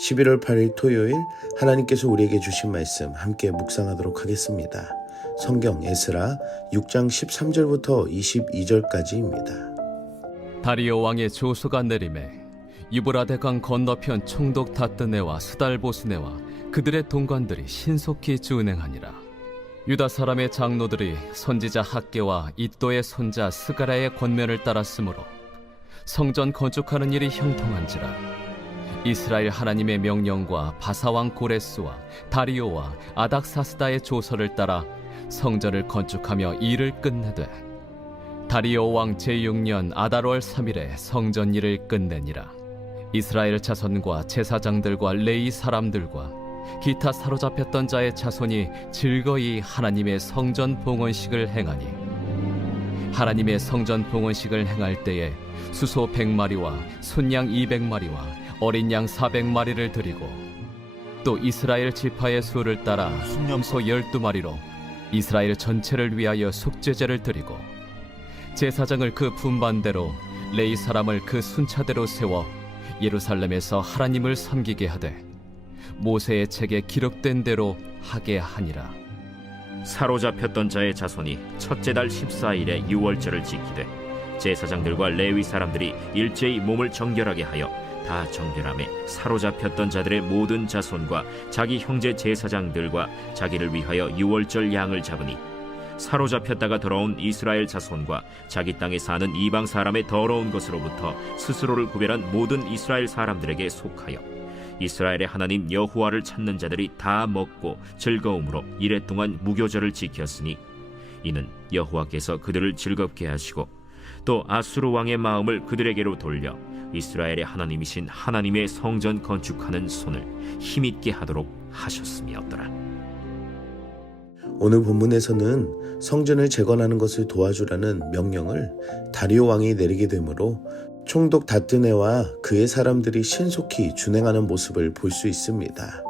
11월 8일 토요일 하나님께서 우리에게 주신 말씀 함께 묵상하도록 하겠습니다. 성경 에스라 6장 13절부터 22절까지입니다. 다리오 왕의 조서가 내림에 유브라데 강 건너편 총독 다뜨네와 스달보스네와 그들의 동관들이 신속히 준행하니라. 유다 사람의 장로들이 선지자 학개와 이또의 손자 스가랴의 권면을 따랐으므로 성전 건축하는 일이 형통한지라. 이스라엘 하나님의 명령과 바사왕 고레스와 다리오와 아닥사스다의 조서를 따라 성전을 건축하며 일을 끝내되 다리오 왕 제6년 아달월 3일에 성전 일을 끝내니라. 이스라엘 자손과 제사장들과 레위 사람들과 기타 사로잡혔던 자의 자손이 즐거이 하나님의 성전 봉헌식을 행하니 하나님의 성전 봉헌식을 행할 때에 수소 100마리와 순양 200마리와 어린 양 400마리를 드리고 또 이스라엘 지파의 수를 따라 순염소 12마리로 이스라엘 전체를 위하여 속죄제를 드리고 제사장을 그 분반대로 레위 사람을 그 순차대로 세워 예루살렘에서 하나님을 섬기게 하되 모세의 책에 기록된 대로 하게 하니라. 사로잡혔던 자의 자손이 첫째 달 14일에 유월절을 지키되 제사장들과 레위 사람들이 일제히 몸을 정결하게 하여 다 정결함에 사로잡혔던 자들의 모든 자손과 자기 형제 제사장들과 자기를 위하여 유월절 양을 잡으니 사로잡혔다가 돌아온 이스라엘 자손과 자기 땅에 사는 이방 사람의 더러운 것으로부터 스스로를 구별한 모든 이스라엘 사람들에게 속하여 이스라엘의 하나님 여호와를 찾는 자들이 다 먹고 즐거움으로 이레 동안 무교절을 지켰으니 이는 여호와께서 그들을 즐겁게 하시고 또 아수르 왕의 마음을 그들에게로 돌려 이스라엘의 하나님이신 하나님의 성전 건축하는 손을 힘있게 하도록 하셨음이었더라. 오늘 본문에서는 성전을 재건하는 것을 도와주라는 명령을 다리오 왕이 내리게 되므로 총독 다뜨네와 그의 사람들이 신속히 준행하는 모습을 볼 수 있습니다.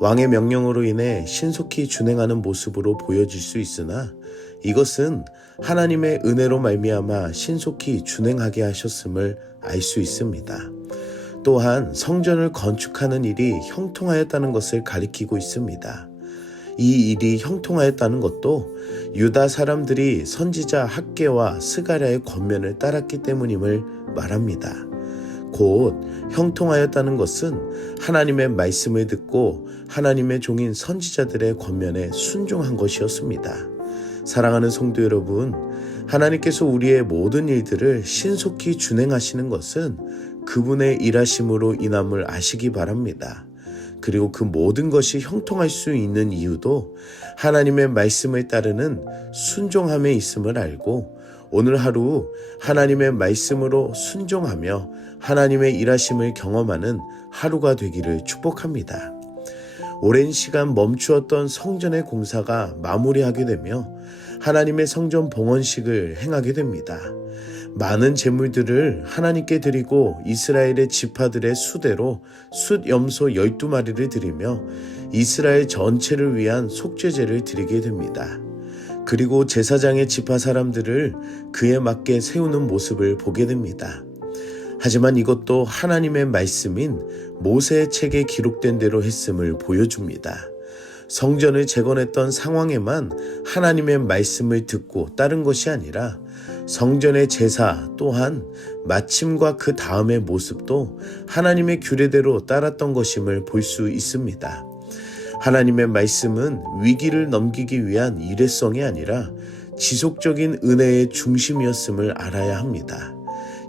왕의 명령으로 인해 신속히 준행하는 모습으로 보여질 수 있으나 이것은 하나님의 은혜로 말미암아 신속히 준행하게 하셨음을 알 수 있습니다. 또한 성전을 건축하는 일이 형통하였다는 것을 가리키고 있습니다. 이 일이 형통하였다는 것도 유다 사람들이 선지자 학개와 스가랴의 권면을 따랐기 때문임을 말합니다. 곧 형통하였다는 것은 하나님의 말씀을 듣고 하나님의 종인 선지자들의 권면에 순종한 것이었습니다. 사랑하는 성도 여러분, 하나님께서 우리의 모든 일들을 신속히 준행하시는 것은 그분의 일하심으로 인함을 아시기 바랍니다. 그리고 그 모든 것이 형통할 수 있는 이유도 하나님의 말씀을 따르는 순종함에 있음을 알고 오늘 하루 하나님의 말씀으로 순종하며 하나님의 일하심을 경험하는 하루가 되기를 축복합니다. 오랜 시간 멈추었던 성전의 공사가 마무리하게 되며 하나님의 성전 봉헌식을 행하게 됩니다. 많은 제물들을 하나님께 드리고 이스라엘의 지파들의 수대로 숫염소 12마리를 드리며 이스라엘 전체를 위한 속죄제를 드리게 됩니다. 그리고 제사장의 지파 사람들을 그에 맞게 세우는 모습을 보게 됩니다. 하지만 이것도 하나님의 말씀인 모세의 책에 기록된 대로 했음을 보여줍니다. 성전을 재건했던 상황에만 하나님의 말씀을 듣고 따른 것이 아니라 성전의 제사 또한 마침과 그 다음의 모습도 하나님의 규례대로 따랐던 것임을 볼 수 있습니다. 하나님의 말씀은 위기를 넘기기 위한 일회성이 아니라 지속적인 은혜의 중심이었음을 알아야 합니다.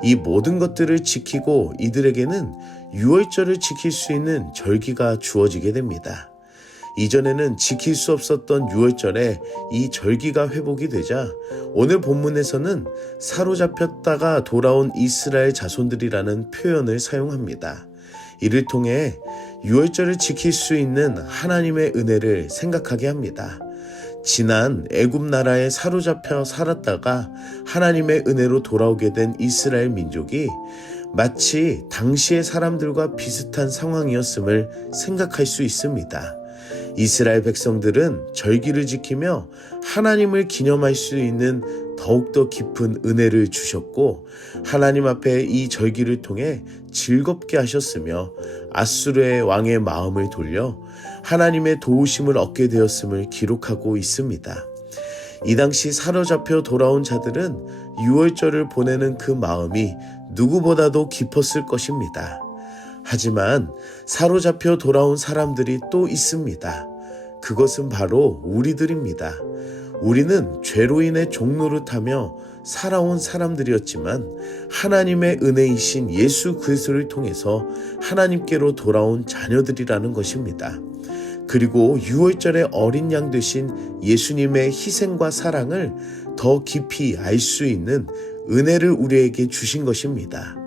이 모든 것들을 지키고 이들에게는 유월절을 지킬 수 있는 절기가 주어지게 됩니다. 이전에는 지킬 수 없었던 유월절에 이 절기가 회복이 되자 오늘 본문에서는 사로잡혔다가 돌아온 이스라엘 자손들이라는 표현을 사용합니다. 이를 통해 유월절을 지킬 수 있는 하나님의 은혜를 생각하게 합니다. 지난 애굽 나라에 사로잡혀 살았다가 하나님의 은혜로 돌아오게 된 이스라엘 민족이 마치 당시의 사람들과 비슷한 상황이었음을 생각할 수 있습니다. 이스라엘 백성들은 절기를 지키며 하나님을 기념할 수 있는 더욱더 깊은 은혜를 주셨고 하나님 앞에 이 절기를 통해 즐겁게 하셨으며 아수르의 왕의 마음을 돌려 하나님의 도우심을 얻게 되었음을 기록하고 있습니다. 이 당시 사로잡혀 돌아온 자들은 유월절을 보내는 그 마음이 누구보다도 깊었을 것입니다. 하지만 사로잡혀 돌아온 사람들이 또 있습니다. 그것은 바로 우리들입니다. 우리는 죄로 인해 종노릇하며 살아온 사람들이었지만 하나님의 은혜이신 예수 그리스도를 통해서 하나님께로 돌아온 자녀들이라는 것입니다. 그리고 유월절의 어린 양 되신 예수님의 희생과 사랑을 더 깊이 알 수 있는 은혜를 우리에게 주신 것입니다.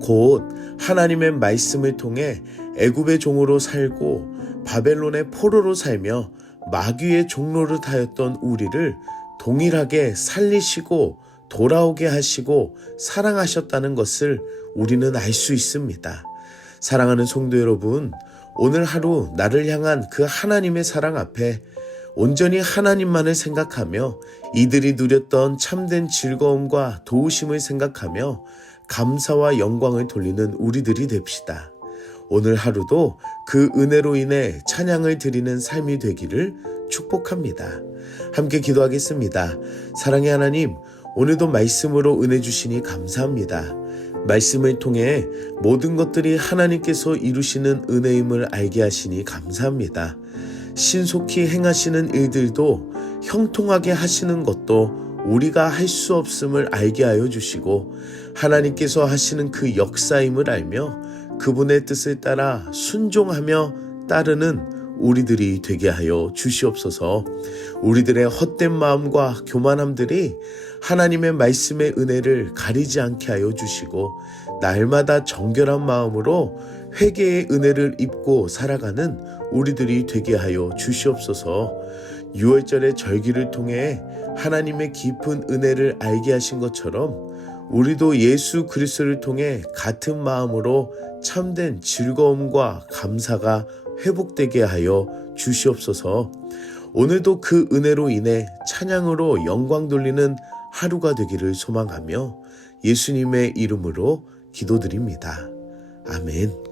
곧 하나님의 말씀을 통해 애굽의 종으로 살고 바벨론의 포로로 살며 마귀의 종노릇하였던 우리를 동일하게 살리시고 돌아오게 하시고 사랑하셨다는 것을 우리는 알 수 있습니다. 사랑하는 성도 여러분, 오늘 하루 나를 향한 그 하나님의 사랑 앞에 온전히 하나님만을 생각하며 이들이 누렸던 참된 즐거움과 도우심을 생각하며 감사와 영광을 돌리는 우리들이 됩시다. 오늘 하루도 그 은혜로 인해 찬양을 드리는 삶이 되기를 축복합니다. 함께 기도하겠습니다. 사랑의 하나님, 오늘도 말씀으로 은혜 주시니 감사합니다. 말씀을 통해 모든 것들이 하나님께서 이루시는 은혜임을 알게 하시니 감사합니다. 신속히 행하시는 일들도 형통하게 하시는 것도 우리가 할 수 없음을 알게 하여 주시고 하나님께서 하시는 그 역사임을 알며 그분의 뜻을 따라 순종하며 따르는 우리들이 되게 하여 주시옵소서. 우리들의 헛된 마음과 교만함들이 하나님의 말씀의 은혜를 가리지 않게 하여 주시고 날마다 정결한 마음으로 회개의 은혜를 입고 살아가는 우리들이 되게 하여 주시옵소서. 유월절의 절기를 통해 하나님의 깊은 은혜를 알게 하신 것처럼 우리도 예수 그리스도를 통해 같은 마음으로 참된 즐거움과 감사가 회복되게 하여 주시옵소서. 오늘도 그 은혜로 인해 찬양으로 영광 돌리는 하루가 되기를 소망하며 예수님의 이름으로 기도드립니다. 아멘.